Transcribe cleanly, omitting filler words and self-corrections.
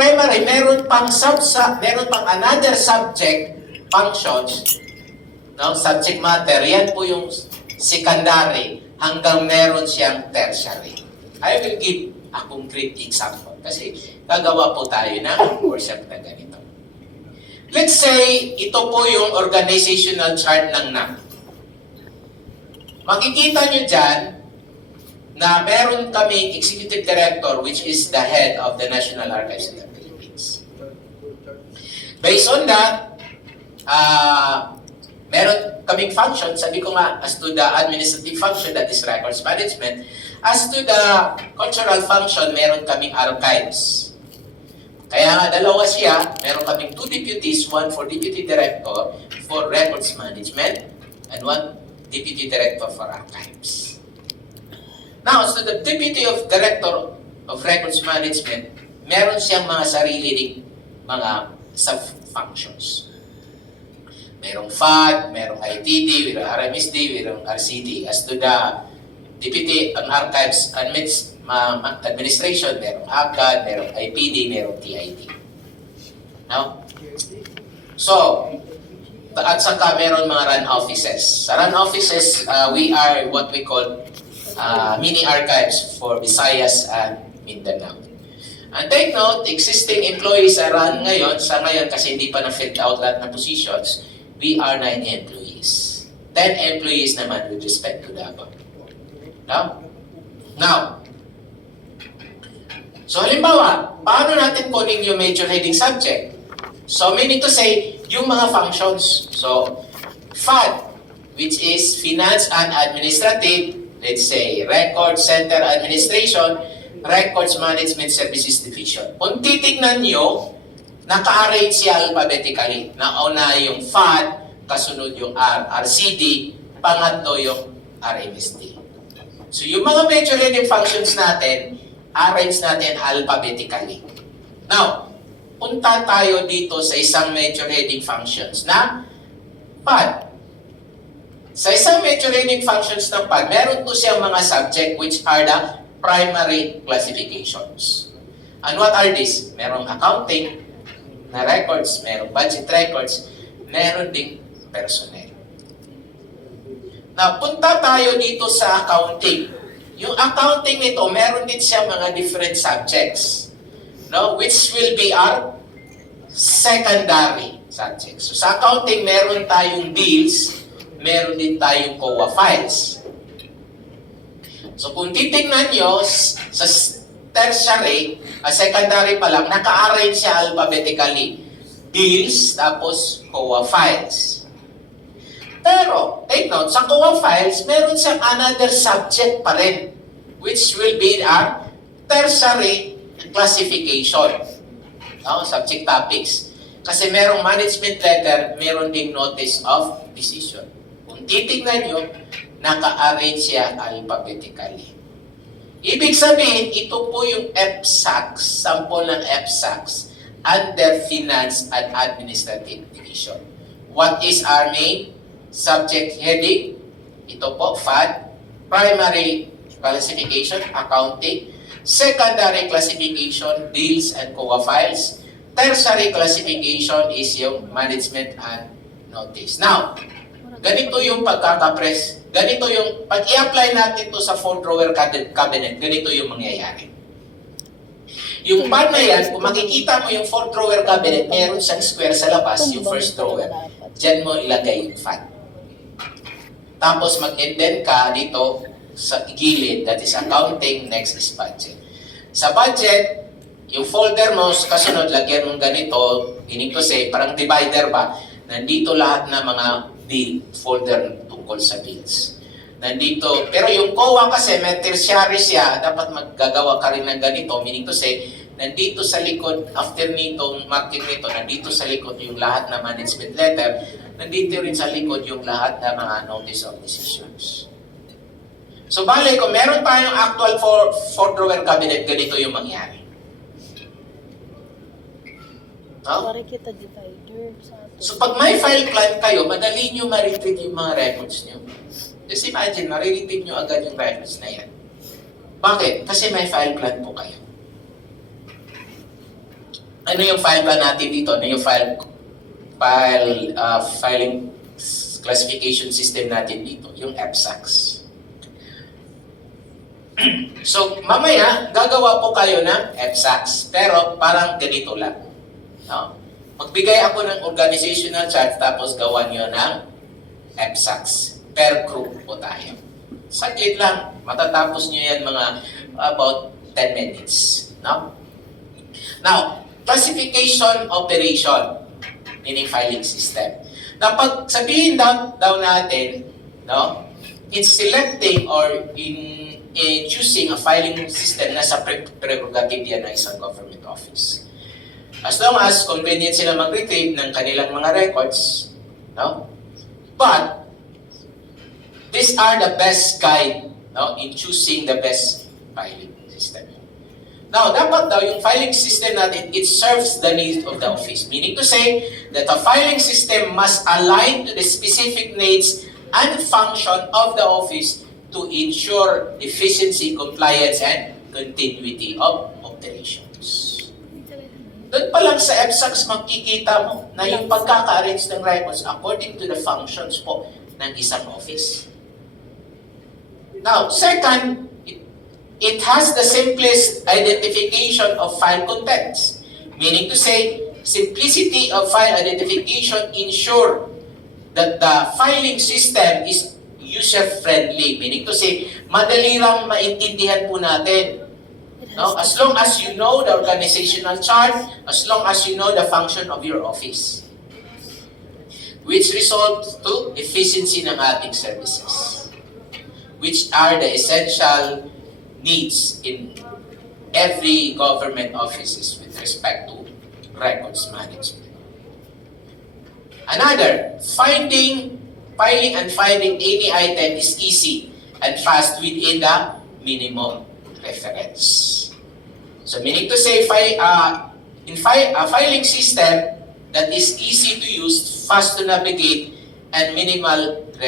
primary, meron pang another subject functions, no? Subject matter, yan po yung secondary hanggang meron siyang tertiary. I will give a concrete example kasi gagawa po tayo ng workshop na ganito. Let's say, ito po yung organizational chart ng NAC. Makikita nyo dyan na meron kami executive director which is the head of the National Archives of the Philippines. Based on that, meron kaming function, sabi ko nga, as to the administrative function, that is records management. As to the cultural function, meron kaming archives. Kaya nga, dalawa siya, meron kaming 2 deputies, one for deputy director for records management, and one deputy director for archives. Now, as to the deputy of director of records management, meron siyang mga sarili ding mga sub-functions. Merong FAD, merong ITD, merong RMSD, merong RCD. As to the Deputy Archives Administration, merong ACAD, merong IPD, merong TID. Now, so, at saka meron mga run offices. Sa run offices, we are what we call mini archives for Visayas and Mindanao. And take note, existing employees are run ngayon, sa ngayon kasi hindi pa na-filled out lahat ng positions, we are 9 employees. 10 employees naman with respect to the above. Now, so halimbawa, paano natin kunin yung major heading subject? So meaning to say, yung mga functions. So, FAD, which is Finance and Administrative, let's say, Record Center Administration, Records Management Services Division. Kung titignan nyo, naka-arrange siya alphabetically. Nauna yung FAD, kasunod yung RCD, pangatlo yung RMSD. So yung mga major heading functions natin, arrange natin alphabetically. Now, punta tayo dito sa isang major heading functions na PAD. Sa isang major heading functions ng PAD, meron po siyang mga subject which are the primary classifications. And what are these? Merong accounting na records, merong budget records, meron ding personnel. Now, punta tayo dito sa accounting. Yung accounting nito, meron din siya mga different subjects, no? Which will be our secondary subjects. So, sa accounting, meron tayong bills, meron din tayong COA files. So, kung titignan nyo, sa tertiary, secondary pa lang, naka-arrange siya alphabetically. Bills, tapos COA files. Pero, take note, sa COA files, meron siyang another subject pa rin, which will be our tertiary classification. No? Subject topics. Kasi merong management letter, meron ding notice of decision. Kung titignan nyo, naka-arrange siya alphabetically. Ibig sabihin, ito po yung FSACs, sample ng FSACs, under Finance and Administrative Division. What is our main subject heading? Ito po, FAD, primary classification, accounting, secondary classification, deals and COA files, tertiary classification is yung management and notice. Now, ganito yung pagkakapress, ganito yung, pag i-apply natin to sa 4-drawer cabinet, ganito yung mangyayari. Yung pad na yan, kung makikita mo yung 4-drawer cabinet, meron siyang square sa labas, yung first drawer. Diyan mo ilagay yung FAD. Tapos mag-indent ka dito sa gilid, that is accounting, next is budget. Sa budget, yung folder mo, kasunod, lagyan mong ganito, meaning to say, parang divider ba, nandito lahat ng mga bill, folder tungkol sa bills. Nandito, pero yung COA kasi, may tertiary siya, dapat maggagawa ka rin ng ganito, meaning to say, nandito sa likod, after nitong marking nito, nandito sa likod yung lahat na management letter, nandito rin sa likod yung lahat ng mga notice of decisions. So, bale, kung meron tayong actual 4-drawer cabinet, ganito yung mangyari. No? So, pag may file plan kayo, madali nyo ma-retrieve yung mga records nyo. Just imagine, ma-retrieve nyo agad yung records na yan. Bakit? Kasi may file plan po kayo. Ano yung file plan natin dito? Ano yung filing classification system natin dito? Yung EPSAX. So, mamaya, gagawa po kayo ng EPSAX. Pero parang ganito lang. No? Magbigay ako ng organizational chart tapos gawa nyo ng EPSAX. Per group po tayo. Saglit lang. Matatapos nyo yan mga about 10 minutes. No? Now, classification operation, meaning filing system. Now, pag sabihin daw natin, no, in selecting or in choosing a filing system na sa prerogative yan ng isang government office. As long as convenient sila mag-retrieve ng kanilang mga records, no? But, these are the best guide, no, in choosing the best filing system. Now, dapat daw yung filing system natin, it serves the needs of the office. Meaning to say that the filing system must align to the specific needs and function of the office to ensure efficiency, compliance, and continuity of operations. Doon pa lang sa EPSAX makikita mo na yung pagkaka-arrange ng records according to the functions po ng isang office. Now, second, it has the simplest identification of file contents. Meaning to say, simplicity of file identification ensure that the filing system is user-friendly. Meaning to say, madali lang maintindihan po natin. No? As long as you know the organizational chart, as long as you know the function of your office. Which results to efficiency ng ating services. Which are the essential needs in every government offices with respect to records management. Another, filing and finding any item is easy and fast within the minimum reference. So meaning to say, a filing system that is easy to use, fast to navigate, and minimal